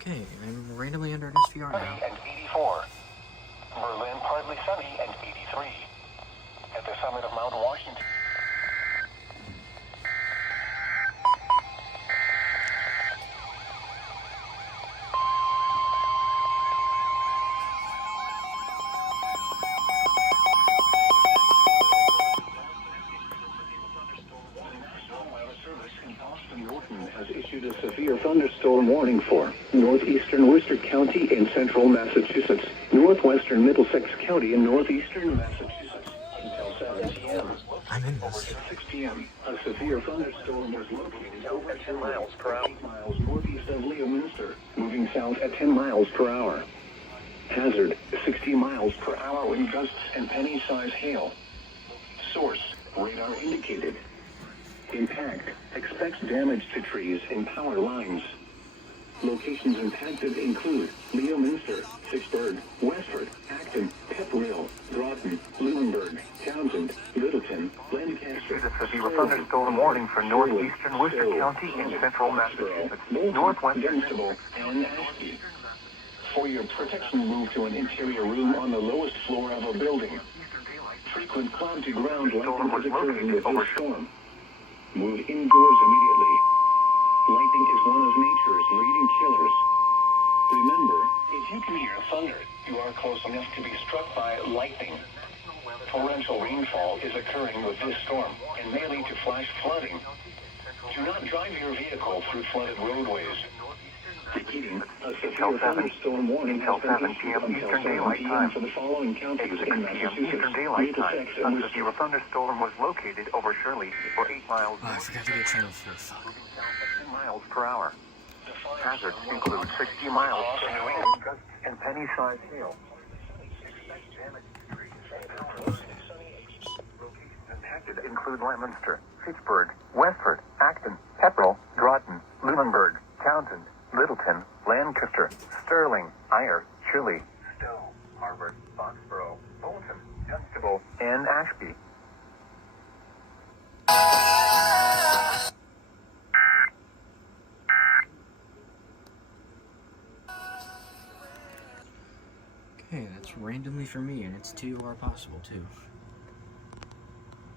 Okay, I'm randomly under an SVR now. And 84. Berlin, partly sunny and 83. At the summit of Mount Washington. Has issued a severe thunderstorm warning for northeastern Worcester County in central Massachusetts, northwestern Middlesex County in northeastern Massachusetts until 7 p.m. I'm in Over this. 6 p.m., a severe thunderstorm was located over 10 miles per hour, 8 miles northeast of Leominster, moving south at 10 miles per hour. Hazard, 60 miles per hour wind gusts and penny-size hail. Source, radar indicated. Impact, expects damage to trees and power lines. Locations impacted include Leominster, Fitchburg, Westford, Acton, Pepperell, Broughton, Lunenburg, Townsend, Littleton, Lancaster. A severe thunderstorm warning for northeastern Worcester County in central Massachusetts, northwestern Dunstable, and Ashby. For your protection, move to an interior room on the lowest floor of a building. Frequent cloud-to-ground lightning is occurring with this storm. Move indoors immediately. Lightning is one of nature's leading killers. Remember, if you can hear thunder, you are close enough to be struck by lightning. Torrential rainfall is occurring with this storm and may lead to flash flooding. Do not drive your vehicle through flooded roadways. Repeating, a severe thunderstorm warning has been issued until 7 p.m. for the following counties in Massachusetts, Middlesex, and Worcester. A severe thunderstorm was located over Shirley for 8 miles. Oh, I forgot to get channel 4. Moving south at 10 miles per hour. Hazards include 60 miles per hour and penny-sized hail. Locations impacted include Leominster, Fitchburg, Westford, Acton, Pepperell, Broughton, Lunenburg, Townsend, Littleton, Lancaster, Sterling, Eyre, Chile, Stowe, Harvard, Foxborough, Bolton, Dunstable, and Ashby. Okay, that's randomly for me, and it's TOR possible too.